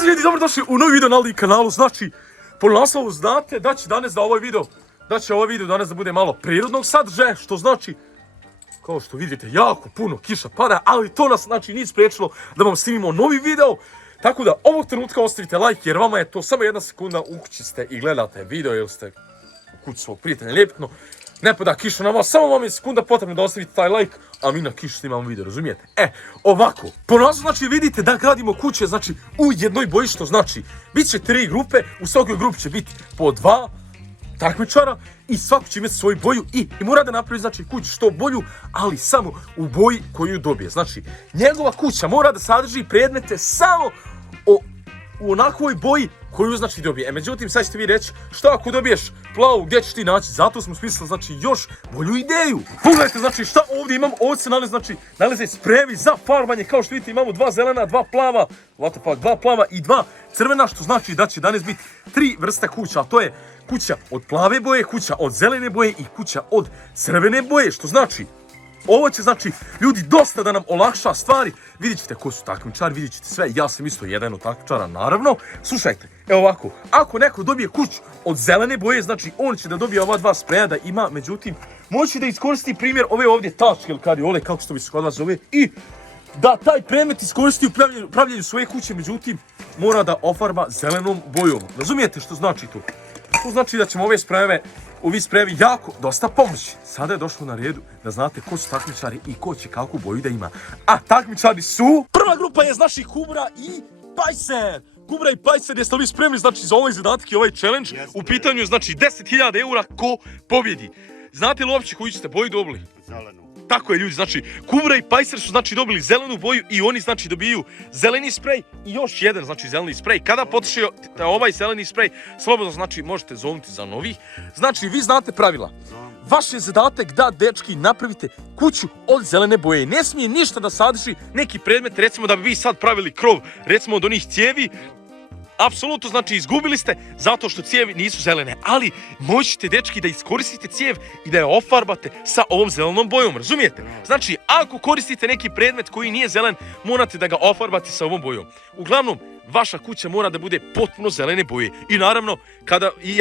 Pozdrav ljudi, dobrodošli u novi video na Ali kanalu. Znači, po naslovu znate da će danas da ovaj video danas da bude malo prirodnog sadržaja, što znači, kao što vidite, jako puno kiša pada, ali to nas znači nije spriječilo da vam snimimo novi video. Tako da ovog trenutka ostavite like jer vama je to samo jedna sekunda, u kući ste i gledate video ili ste u kući svog prijatelja lijepno. Ne pada kiša na vas, samo vam je sekunda potrebno da ostavite taj like, a mi na kišu snimamo video, razumijete? Ovako, po nasu znači vidite da gradimo kuće, znači u jednoj boji, što znači bit će 3 grupe, u svakoj grupi će biti po 2 takmičara i svako će imati svoju boju i mora da napravi znači kuću što bolju, ali samo u boji koju dobije. Znači, njegova kuća mora da sadrži predmete samo u onakvoj boji koju znači dobije. Međutim, sad ćete vi reći, što ako dobiješ plavu, gdje ćeš ti naći? Zato smo smislili znači još bolju ideju. Pogledajte znači šta ovdje imamo, ovdje se nalaze sprejevi za farbanje. Kao što vidite imamo 2 zelena, 2 plava, 2 plava i 2 crvena, što znači da će danas biti 3 vrste kuća, a to je kuća od plave boje, kuća od zelene boje i kuća od crvene boje, što znači ovo će znači ljudi dosta da nam olakša stvari. Vidjet ćete ko su takmičari, vidjet ćete sve, ja sam isto jedan od takmičara naravno. Slušajte, evo ovako, ako neko dobije kuću od zelene boje, znači on će da dobije ova 2 spreja da ima, međutim moći da iskoristi primjer ove ovdje tačke ili kariole, kako što bi se kod vas zove, i da taj predmet iskoristi u pravljenju svoje kuće, međutim mora da ofarba zelenom bojom. Razumijete što znači to? To znači da ćemo ovi sprejevi jako dosta pomoći. Sada je došlo na redu da znate ko su takmičari i ko će kakvu boju da ima. A takmičari su... Prva grupa je znači Kubra i Pajser. Kubra i Pajser, jeste li spremni znači za ovaj zadatak i ovaj challenge? U pitanju je znači 10.000 eura ko pobjedi. Znate li uopće koju ćete boju dobili? Zelenu. Tako je ljudi, znači Kubra i Pajser su znači dobili zelenu boju i oni znači dobiju zeleni sprej i još jedan znači zeleni sprej. Kada potroši ovaj zeleni sprej, slobodno znači možete zovnuti za novih. Znači vi znate pravila. Vaš je zadatak da dečki napravite kuću od zelene boje. Ne smije ništa da sadrži neki predmet, recimo da bi vi sad pravili krov, recimo od onih cijevi. Apsolutno, znači izgubili ste zato što cijevi nisu zelene, ali možete dečki da iskoristite cijev i da je ofarbate sa ovom zelenom bojom, razumijete? Znači, ako koristite neki predmet koji nije zelen, morate da ga ofarbate sa ovom bojom. Uglavnom, vaša kuća mora da bude potpuno zelene boje. I naravno,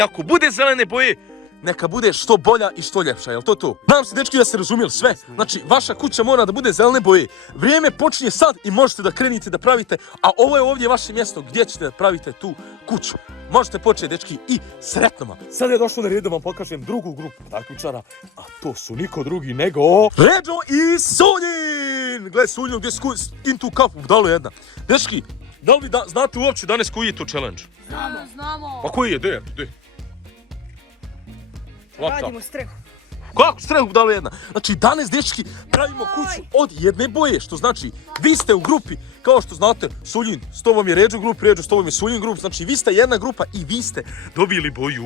ako bude zelene boje, neka bude što bolja i što ljepša, jel to to? Nadam se dečki da ste razumjeli sve. Znači, vaša kuća mora da bude zelene boje. Vrijeme počinje sad i možete da krenite da pravite, a ovo je ovdje vaše mjesto gdje ćete da pravite tu kuću. Možete početi dečki i sretno vam. Sada je došlo na red da vam pokažem drugu grupu takmičara, a to su niko drugi nego Ređo i Suljin! Gle Suljin, gdje in tu kapu, dalo jedna. Dečki, da li znate uopće danas koji je to challenge? Znamo. Pa koji je, gdje? Radimo strehu. Kako strehu dalo jedna? Znači danas dečki pravimo kuću od jedne boje, što znači vi ste u grupi, kao što znate, Suljin, s tobom je Ređo grup, Ređo s tobom je Suljin grup, znači vi ste jedna grupa i vi ste dobili boju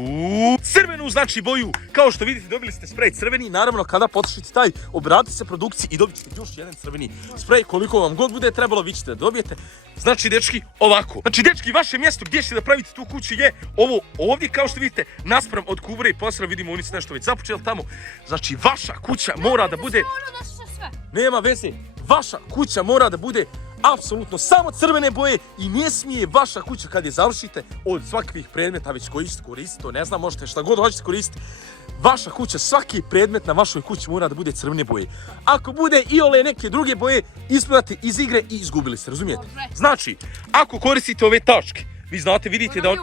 crvenu, znači boju, kao što vidite dobili ste sprej crveni, naravno kada potrošite taj, obratite se produkciji i dobit ćete još jedan crveni sprej, koliko vam god bude trebalo, vi ćete da dobijete. Znači dečki, ovako, znači dečki, vaše mjesto gdje ćete da pravite tu kuću je ovo ovdje, kao što vidite, naspram od Kubre i Pajsera, vidimo oni su nešto već započeli tamo. Znači vaša kuća mora da bude, nema veze, vaša kuća mora da bude apsolutno samo crvene boje i ne smije vaša kuća kad je završite od svakih predmeta već koji ćete koristiti, to ne znam, možete šta god hoćete koristiti. Vaša kuća, svaki predmet na vašoj kući mora da bude crvene boje. Ako bude iole neke druge boje, ispadate iz igre i izgubili ste, razumijete? Znači, ako koristite ove tačke, vi znate, vidite da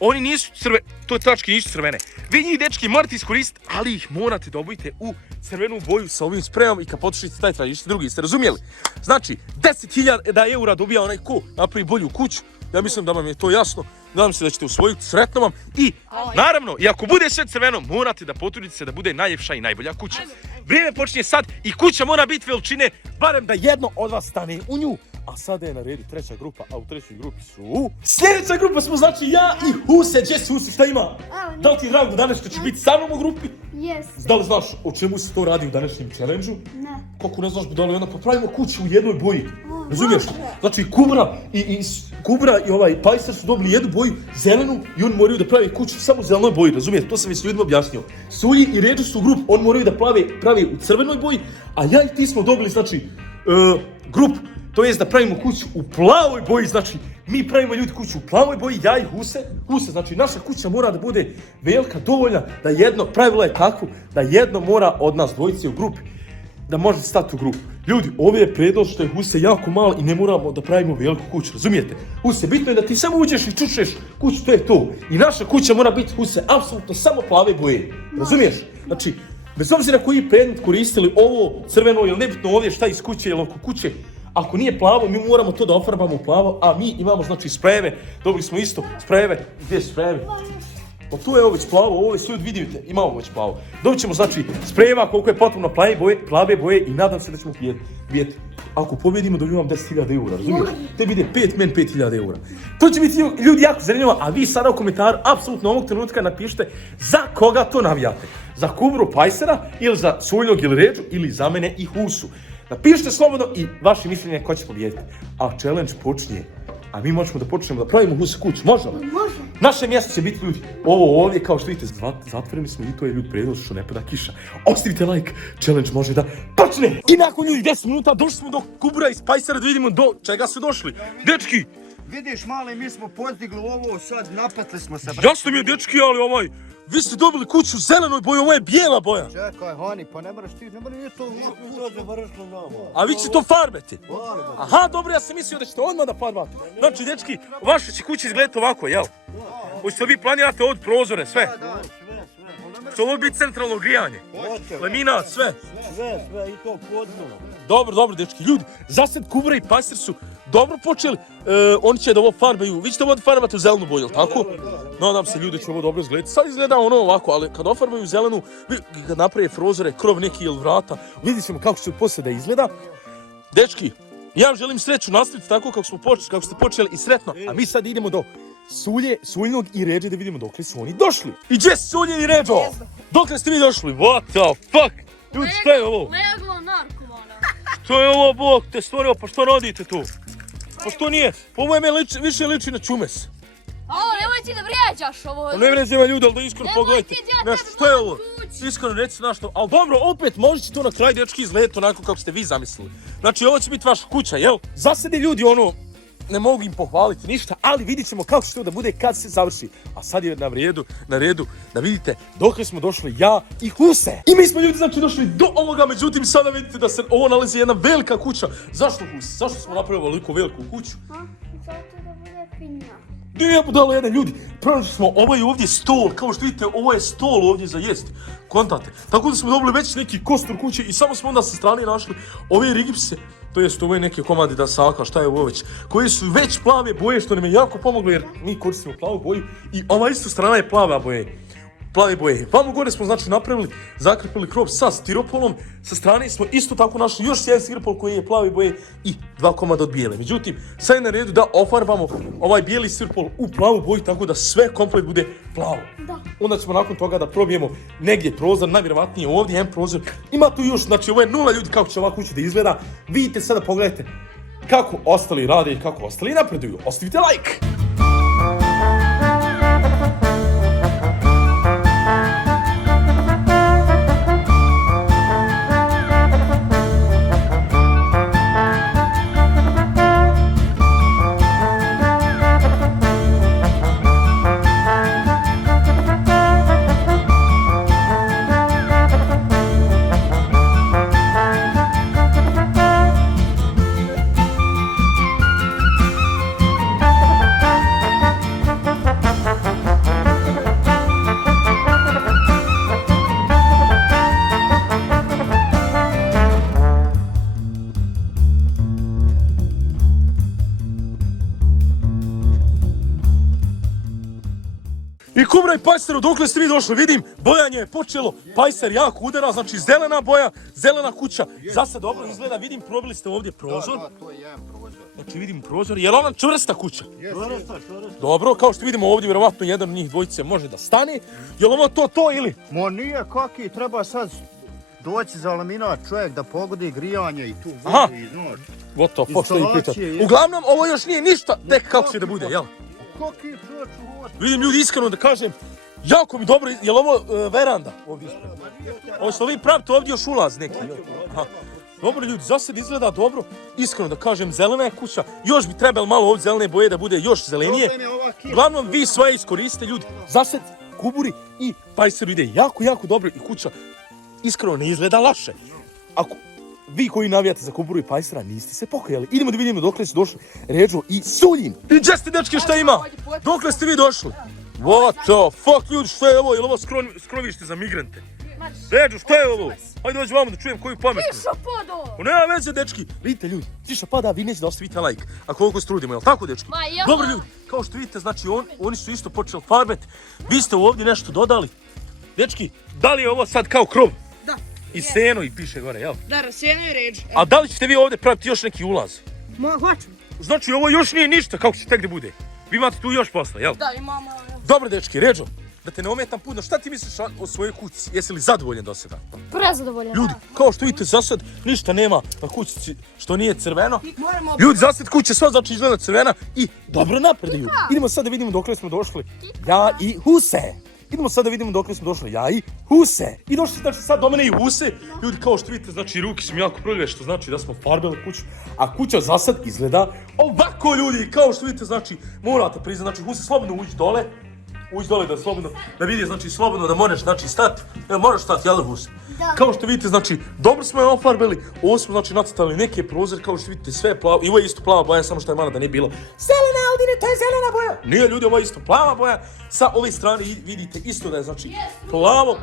oni nisu crvene, to tačke nisu crvene. Vi njih dečki morate iskoristiti, ali ih morate da obojite u crvenu boju sa ovim sprejom i kad potrošite taj tražište drugi, ste razumijeli? Znači, 10.000 eura dobija onaj ko napravi bolju kuću. Ja mislim da vam je to jasno. Nadam se da ćete usvojiti, sretno vam. I naravno, i ako bude sve crveno, morate da potrudite se da bude najljepša i najbolja kuća. Vrijeme počinje sad i kuća mora biti veličine, barem da jedno od vas stane u nju. A sada je na redu treća grupa, a u trećoj grupi su... Sljedeća grupa smo znači ja i Huse. Gdje si Huse, šta ima? Da li ti je drago danas što će biti sa mnom u grupi? Yes. Da li znaš o čemu se to radi u današnjem challenge-u? Ne. Kako ne znaš, da li onda popravimo kuću u jednoj boji? Razumiješ? Znači Kubra i ovaj Pajser su dobili jednu boju zelenu i oni moraju da prave kuću samo u zelenoj boji, razumijete? To sam već ljudima objasnio. Sulji i Ređo su u grup, oni moraju da prave u crvenoj boji, a ja i ti smo dobili znači grup To jest da pravimo kuću u plavoj boji, znači mi pravimo ljudi kuću u plavoj boji, ja i Huse, znači naša kuća mora da bude velika, dovoljna, da jedno, pravilo je tako, da jedno mora od nas dvojice u grupi, da može stati u grupu. Ljudi, ovdje je prednost što je Huse jako malo i ne moramo da pravimo veliku kuću, razumijete? Huse, bitno je da ti samo uđeš i čučeš kuću, to je to. I naša kuća mora biti, Huse, apsolutno samo plave boje, razumiješ? Znači, bez obzira koji predmet koristili, ovo crveno ili nebitno ovdje šta iz kuće ili oko kuće, ako nije plavo, mi moramo to da ofarbamo u plavo, a mi imamo znači sprejeve, dobili smo isto sprejeve, gdje su sprejeve? Pa tu je ovo već plavo, ovo svi vidite, imamo već plavo. Dobit ćemo znači sprejeva koliko je potrebno plave boje i nadam se da ćemo vidjeti. Ako pobjedimo dobijemo vam 10.000 eura, razumiješ? Te ide 5 men 5.000 eura. To će biti ljudi jako zanimljivo, a vi sada u komentaru apsolutno ovog trenutka napišite za koga to navijate. Za Kubru Pajsera ili za Sulnog ili Ređu ili za mene i Husu. Napišite slobodno i vaše mišljenje ko će pobijediti. A challenge počinje. A mi možemo da počnemo da pravimo Huse kuću. Može li? Može. Naše mjesto će biti ljudi. Ovo ovdje, kao što vidite, zatvoreni smo i to je ljudi prednost što ne pada kiša. Ostavite like, challenge može da počne. I nakon ljudi 10 minuta došli smo do Kubura iz Pajsera da vidimo do čega su došli. Dečki! Vidiš, mali, mi smo pozdigli ovo, sad napetli smo se. Jasno mi je, dečki, ali vi ste dobili kuću u zelenoj boji, ovo je bijela boja. Čekaj, Hani, pa ne moraš ti, ne moraš to završno nama. A vi ćete to farbeti? Aha, dobro, ja sam mislio da ćete odmah da farbate. Znači, dečki, vaša će kuća izgledati ovako, jel? Hoćete vi planirate od prozore, sve? Će ovo biti centralno grijanje? Laminat, sve? Sve, i to podno. Dobro, dečki, ljudi, za sad Kubra i Pajser su dobro počeli, oni će da ovo farbaju, vi ćete ovo farbati u zelenu boju, tako? Nadam se ljudi će ovo dobro izgledati. Sad izgleda ono ovako, ali kad ofarbaju u zelenu, kad naprave prozore, krov neki ili vrata, vidjet ćemo kako će poslije da izgleda. Dečki, ja vam želim sreću, nastaviti tako kako ste počeli i sretno, a mi sad idemo do Suljnog i Ređe da vidimo dokle su oni došli. I gdje su Sulje i Ređo? Dokle ste vi došli? What the fuck? Ljudi, šta je ovo? Leglo narkomana. Što je ovo, Bog te stvorio, pa što radite tu? Pa što nije? Po mojem više liči na čumes. Ovo, nemoj ti da vrijeđaš ovo. Pa ne vređava ljudi, ali da iskreno pogledajte. Nešto, što je ovo? Iskreno reci nešto. Ali dobro, opet možete to na kraj, dečki, izgledati onako kako ste vi zamislili. Znači, ovo će biti vaša kuća, jel? Zasadi ljudi, ne mogu im pohvaliti ništa, ali vidit ćemo kako će to da bude kad se završi. A sad je na redu da vidite dokle smo došli ja i Huse. I mi smo ljudi znači došli do ovoga, međutim sada vidite da se ovo nalazi jedna velika kuća. Zašto Huse? Zašto smo napravili ovoliko veliku kuću? Zato da bude finja. Nije budalo jedan ljudi, pronašli smo ovaj ovdje stol, kao što vidite ovo je stol ovdje za jesti, kontate. Tako da smo dobili već neki kostur kuće i samo smo onda sa strane našli ove rigipse, to jest ove neke komadi da saka, šta je ovo već, koje su već plave boje što nam je jako pomoglo jer mi koristimo plavu boju i ova isto strana je plave boje. Vamo gore smo znači napravili, zakrpili krov sa stiropolom, sa strane smo isto tako našli još jedan stiropol koji je plave boje i 2 komada od bijele. Međutim, sad je na redu da ofarbamo ovaj bijeli stiropol u plavu boju tako da sve komplet bude plavo. Da. Onda ćemo nakon toga da probijemo negdje prozor, najvjerovatnije ovdje jedan prozor. Ima tu još, znači ovo je 0 ljudi kako će ova kuća da izgleda. Vidite sada, pogledajte kako ostali rade i kako ostali napreduju. Ostavite like! I Kubra i Pajser, dokle ste vi došli, vidim, bojanje je počelo, Pajser jako udara, znači zelena boja, zelena kuća. Za sad dobro izgleda, vidim, probili ste ovdje prozor. Da, to je jedan prozor. Znači vidim prozor, je li ona čvrsta kuća? Čvrsta. Dobro, kao što vidimo ovdje, vjerovatno jedan od njih dvojice može da stane. Je li ovo to ili? Mo nije kaki, treba sad doći za laminat čovjek da pogodi grijanje i tu Aha. vodu i znaš. What the fuck, što ih pitam. Instalacije je. Uglavnom, ovo još nije ništa, tek kako će da bude, jel? Kaki čovječ u vodu. Vidim ljudi, iskreno da kažem, jako mi dobro, je li ovo veranda ovdje ispred? Ovo što vi pravite ovdje još ulaz neki, jel? Aha. Dobro ljudi, za sad izgleda dobro. Iskreno da kažem, zelena je kuća. Još bi trebalo malo ovdje zelene boje da bude još zelenije. Problem je ova kiša. Uglavnom, vi svoje iskoriste, ljudi. Za sad, kuburi i pajseru ide jako dobro i kuća iskreno ne izgleda loše. Ako vi koji navijate za kuburu i pajsera niste se pokajali, idemo da vidimo dokle su došli Ređo i Suljin. I gdje ste, dečki, šta ima? Dokle ste vi došli? What the fuck, ljudi, šta je ovo? Je li ovo skrovište za migrante? Ređo, šta je ovo? Hajde dođi vamo da čujem koju pametnu. Kiša podo! Nema veze, dečki. Vidite, ljudi, kiša pada, vi nećete da ostavite like. Ako ovako strudimo, jel tako, dečki? Ma ja. Dobro, ljudi, kao što vidite, znači oni su isto počeli farbet. Vi ste ovdje nešto dodali. Dečki, da li je ovo sad kao krov? Da. I seno i piše gore, jel? Da, rasijeno je reč. A da li ćete vi ovdje praviti još neki ulaz? Hoću. Znači, ovo još nije ništa, kako će tek da bude. Vi imate tu još posla, jel? Da, imamo... Dobro, dečki, Ređo, da te ne ometam puno, šta ti misliš o svojoj kući? Jesi li zadovoljan do sada? Prezadovoljan. Ljudi, kao što vidite, za sad ništa nema na kući što nije crveno. Moramo... Ljudi, za sad kuća sva znači izgleda crvena i dobro napredaju. Idemo sad da vidimo dokle smo došli. Ja i Huse. Idemo sad da vidimo dokle smo došli. Ja i Huse. I došli znači sad do mene i Huse. Ljudi, kao što vidite, znači ruke su mi jako prljave, što znači da smo farbali kuću. A kuća za sad izgleda ovako, ljudi. Kao što vidite, znači morate priznati, znači Huse, slobodno uđi dole. Uđi dole da slobodno, da vidi, znači slobodno da možeš, znači stati. Evo, moraš stati, jel Huse? Da. Kao što vidite, znači, dobro smo je ofarbili, ovo smo, znači, nacrtali neke prozore, kao što vidite, sve je plavo, i ovo je isto plava boja, samo što je mana da nije bilo zelena, Aldine, to je zelena boja. Nije, ljudi, ovo je isto plava boja, sa ove strane vidite isto da je, znači, plavo.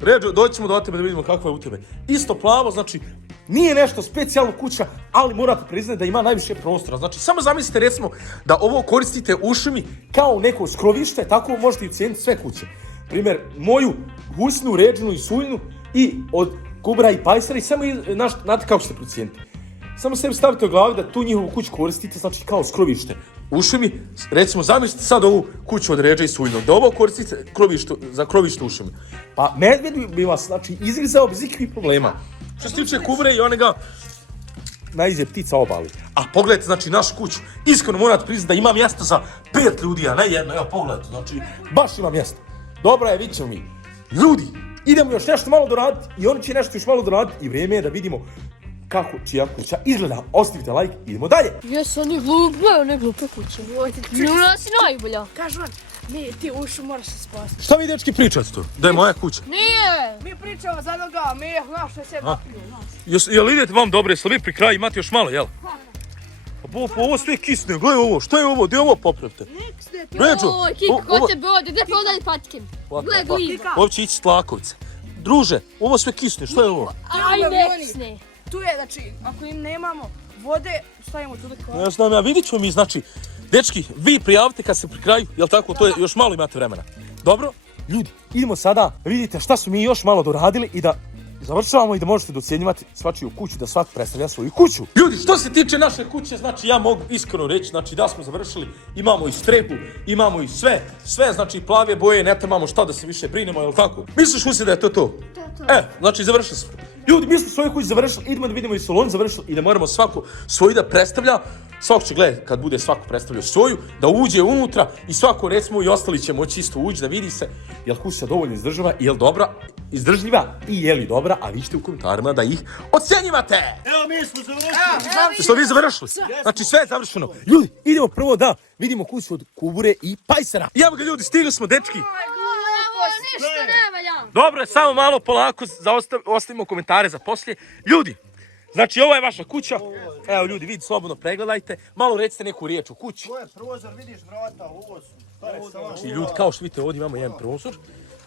Ređo, doćemo do tebe da vidimo kakva je u tebe. Isto plavo, znači, nije nešto specijalno kuća, ali morate priznati da ima najviše prostora. Znači, samo zamislite, recimo, da ovo koristite u šumi kao neko skrovište, tako možete i ucijeniti sve kuće. Primjer, moju Husnu, Ređinu i Suljinu i od kubura i pajsera i samo, znate kako ćete procijeniti. Samo sebi stavite u glavi da tu njihovu kuću koristite, znači kao skrovište. U šumi, recimo, zamislite sad ovu kuću od Ređa i Suljina, da ovo koristite za krovište u šumi. Pa medved bi vas, znači, izgrizao bez ikakvih problema. Što se tiče kubure i onega, najizje ptica obali. A pogledajte, znači, našu kuću. Iskreno morate priznati da ima mjesta za 5 ljudi, a ne jedno. Evo, pogledajte, znači, baš ima mjesta. Dobro je, vidit ćemo mi. Ljudi, idemo još nešto malo doraditi i oni će nešto još malo doraditi i vrijeme je da vidimo kako čija kuća izgleda. Ostavite like, idemo dalje. Jesu oni ne glupe kuće. Ne, u nas je najbolja. Kažu on, ti ušu moraš se spasti. Šta vi dečki pričate tu? Da je moja kuća. Nije. Mi pričamo za noga, mi je naše sve napiju. Jel idete vam dobro, jeste li vi pri kraju, imate još malo, jel? Pa ovo sve kisne, gledaj ovo, što je ovo, gdje ovo popravite? Ređo, Oj, Kiko, ko te bode, gdje pa udalji patikim? Gledaj gliba. Ovo će ići s tlakovce. Druže, ovo sve kisne, što je ovo? Aj, neksne. Tu je, znači, ako im nemamo vode, stavimo tu da kao. Ne znam, ja vidit ćemo mi, znači, dečki, vi prijavite kad ste pri kraju, jel tako, to je, još malo imate vremena. Dobro? Ljudi, idemo sada, vidite šta su mi još malo doradili i da završavamo i da možete docjenjivati svačiju kuću, da svak predstavlja svoju kuću. Ljudi, što se tiče naše kuće, znači ja mogu iskreno reći, znači da smo završili, imamo i strehu, imamo i sve, znači plave boje, ne trebamo šta da se više brinemo, jel tako? Misliš, Husi, da je to to? Znači završili smo. Ljudi, mi smo svoju kuću završili, idemo da vidimo i salon završili i da moramo svako svoju da predstavlja. Svako će gledati kad bude svako predstavljao svoju, da uđe unutra i svako, recimo, i ostali će moći isto ući da vidi se jel kuća dovoljno izdržljiva, jel dobra, izdržljiva i je li dobra, a vi ćete u komentarima da ih ocjenjivate. Evo, mi smo završili. Što vi završili? Znači sve je završeno. Ljudi, idemo prvo da vidimo kuću od kubure i pajsera. I evo ga, ljudi, stigli smo, dečki. Ništa ne valja. Dobro je, samo malo polako, ostavimo komentare za poslije. Ljudi, znači ovo je vaša kuća. Evo ljudi, vidite, slobodno pregledajte. Malo recite neku riječ o kući. To je prozor, vidiš vrata, ovo su. Znači ljudi, kao što vidite, ovdje imamo jedan prozor.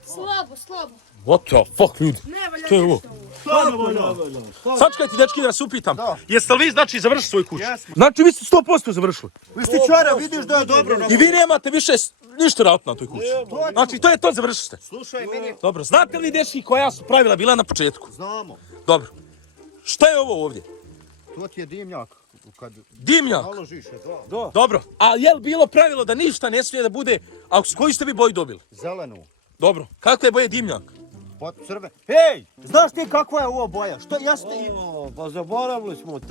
Slabo. What the fuck, ljudi? Ne valja Što je ovo? ništa ovo. Sačekajte, dečki, da vas upitam. Da. Jeste li vi, znači, završili svoju kuću? Jesmo. Znači, vi ste 100% završili. Vi ste čara, vidiš da je dobro. I vi nemate više ništa raditi na toj kući. Znači, to je to, završili ste. Slušaj, meni. Dobro, znate li, dečki, koja su pravila bila na početku? Znamo. Dobro. Šta je ovo ovdje? To ti je dimnjak. Kad Dimnjak. naložiš je, da. Dobro. A je li bilo pravilo da ništa ne smije da bude, a koju ste vi boju dobili? Zelenu. Dobro. Kakva je boja dimnjak? Pa crve. Hej, znaš ti kakva je ovo boja? Što jasno? Pa zaboravili smo to.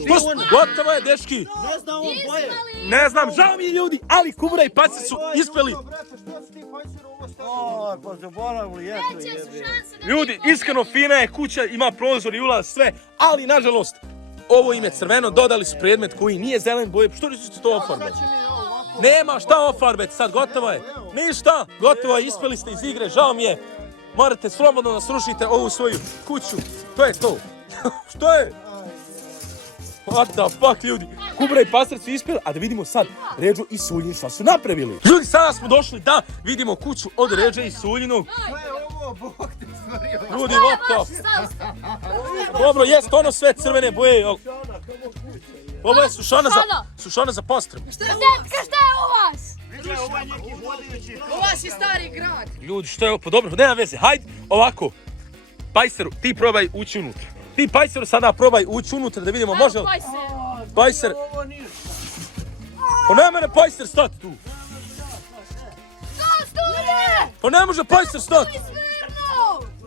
Gotovo je, dečki. Ne znam ovo boje. Ne znam, žao mi je, ljudi, ali kubura i paci su ispeli. Brate, što si ti fajsir ovo? Pa zaboravili, eto Veće su jebe. šanse da Ljudi, iskreno fina je kuća, ima prozor i ulaz, sve, ali nažalost, ovo ime crveno, dodali su predmet koji nije zelen boje, što ćete to ofarbati? Nema šta ofarbati, sad gotovo je. Ništa, gotovo je, ispeli ste iz igre, žao mi je. Morate slobodno da srušite ovu svoju kuću, to je to. Što je? What the fuck, ljudi? Kubra i Pastor su ispeli, a da vidimo sad Ređo i Suljin šta su napravili. Ljudi, sada smo došli da vidimo kuću od Ređe i Suljinog. Ljudi, what the fuck? Dobro, jest ono sve crvene boje. Ovo je sušana za postrem. Detka, šta je u vas? U vas je stari grad. Ljudi, što je ovo? Pa dobro, nema veze. Hajde, ovako. Pajseru, ti probaj ući unutra. Ti Pajseru sada probaj ući unutra da vidimo može li... Pajser. Pa ne mene Pajser stati tu. Pa ne može Pajser stati.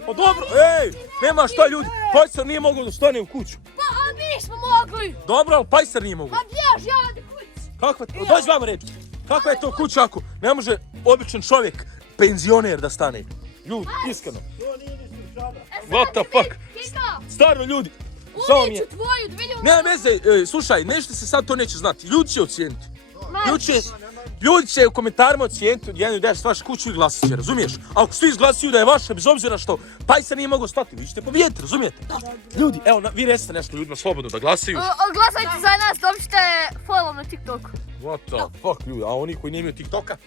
Pa dobro, ej, nema šta ljudi. Pajser nije mogao da stane u kuću. Pa, a mi smo mogli. Dobro, ali Pajser nije mogao. Pa bjež, ja ode kući. Kakva, dođi vama reći. Kakva je to kuća ako ne može običan čovjek, penzioner da stane? Ljudi, iskreno. What the fuck? Kika, Stvarno ljudi, samo mi je. uliću tvoju, da vidimo. Ne veze, slušaj, nešto se sad to neće znati. Ljudi će ocijeniti. Ljudi će u komentarima ocijeniti od 1 do 10 vašu kuću i glasat će, razumiješ? A ako svi izglasuju da je vaša, bez obzira što Pajser nije mogao stati, vi ćete pobijediti, razumijete? Ljudi, evo, vi recite nešto ljudima slobodno da glasaju. Glasajte za nas, dobite follow na TikToku. What the fuck, ljudi, a oni koji nemaju TikToka?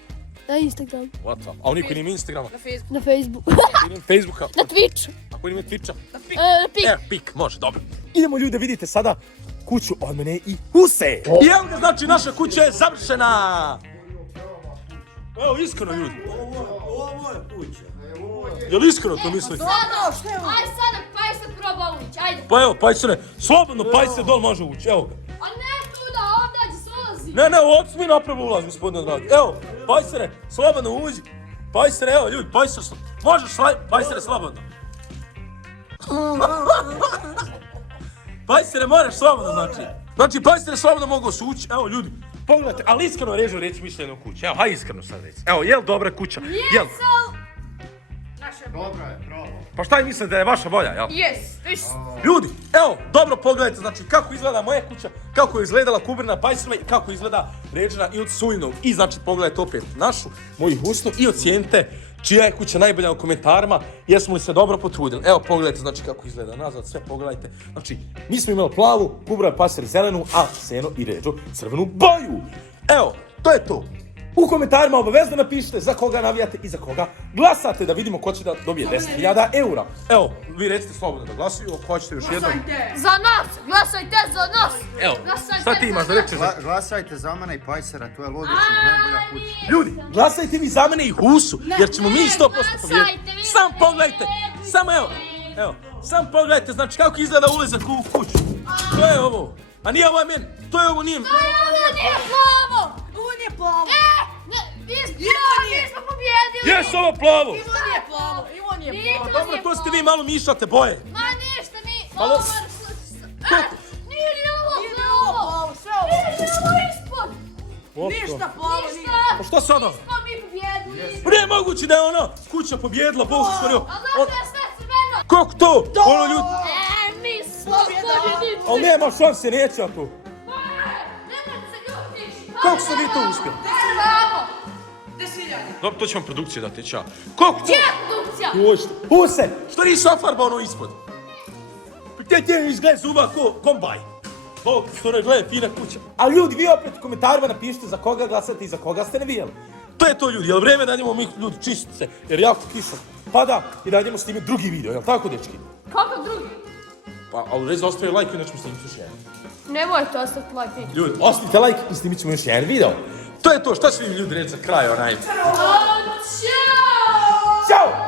Na Instagram. What the? A oni koji nemaju Instagrama? Na Facebook. Koji nemaju Facebooka? Na Twitch. A koji nemaju Twitcha? Na Pik. Pik, može, dobro. Idemo ljudi da vidite sada kuću od mene i Huse. I evo ga, znači, naša kuća je završena. Evo, iskreno ljudi. Ovo je kuća. Jel iskreno to mislite? Aj sada, Pajser proba ući, ajde. Pa evo, Pajsere, slobodno Pajser dol može ući, evo ga. A ne tuda, ovdje će se ulazi. Ne, ovdje smo mi napravili ulaz, gospodine dragi. Evo, Pajsere, slobodno uđi. Pajsere, evo, ljudi, Pajsere, možeš Pajsere, slobodno. Pajsere, moraš slobodno, znači. Znači, Pajsere slobodno mogu se ući, evo, ljudi. Pogledajte, ali iskreno Režo reći mišljenje o kući. Evo, haj iskreno sad reći. Evo, jel dobra kuća? Jel? Dobro je, bravo. Pa šta mislite da je vaša volja, jel? Ljudi, evo, dobro pogledajte, znači kako izgleda moja kuća, kako je izgledala Kubrina Pajserova i kako izgleda Ređena i od Suljinog. I znači pogledajte opet našu, moju Husnu i ocijenite čija je kuća najbolja u komentarima, jesmo li se dobro potrudili. Evo pogledajte znači kako izgleda nazad, sve pogledajte. Znači, mi smo imali plavu, Kubra Pajser zelenu, a Seno i Ređo crvenu boju. Evo, to je to. U komentarima obavezno napišite za koga navijate i za koga glasate da vidimo ko će da dobije 10.000 eura. Evo, vi recite slobodno da glasuju, ako hoćete još jednom. Za nas, glasajte za nas. Evo, šta ti imaš da reći za... Glasajte za mene i Pajsera, to je logično, najbolja kuća. Ljudi, glasajte mi za mene i Husu, jer ćemo mi 100% pobijediti. Sam pogledajte, samo evo, sam pogledajte, znači kako izgleda ulazak u kuću. To je ovo, a nije ovo meni, to je ovo nije. Ovo nije plavo. Ovo nije plavo. Mi smo pobjedili. Jes ovo plavo. Ovo nije plavo. Ovo nije plavo. Pa dobro, to ste vi malo mišate boje. Ma ništa mi. Malo- Nije ni ovo Nije plavo. ovo plavo, sve ovo. Nije ni ovo ispod. Ništa plavo nije. Ništa. Pa šta sada? Smo mi pobjedili. Pa nije moguće da je ona kuća pobjedila, Bog stvorio. A znaš da je sve crveno? Kako to? Ono ljudi, Mi smo pobjedili. ali nema šanse, neće ja to. Nemojte se ljutiš. Kako ste vi to uspjeli? Bravo. 10.000. Dobro, to će vam produkcija dati, čao. Kako to? Čija produkcija? Huse, što nisi ofarbao ono ispod? Te izgleda zuba ko kombaj. Bog, što ne gleda, fina kuća. A ljudi, vi opet u komentarima napišite za koga glasate i za koga ste navijali. To je to ljudi, jel vreme da idemo mi ljudi čistiti se, jer jako kiša pada i da idemo snimiti drugi video, jel tako dečki? Kako drugi? Pa, ali reći da ostaje like i nećemo snimiti još jedan. Nemojte ostati like. Ljudi, ostavite like i snimit ćemo još jedan video. To je to, šta će vi ljudi reći za kraj onaj? Ćao! Ćao!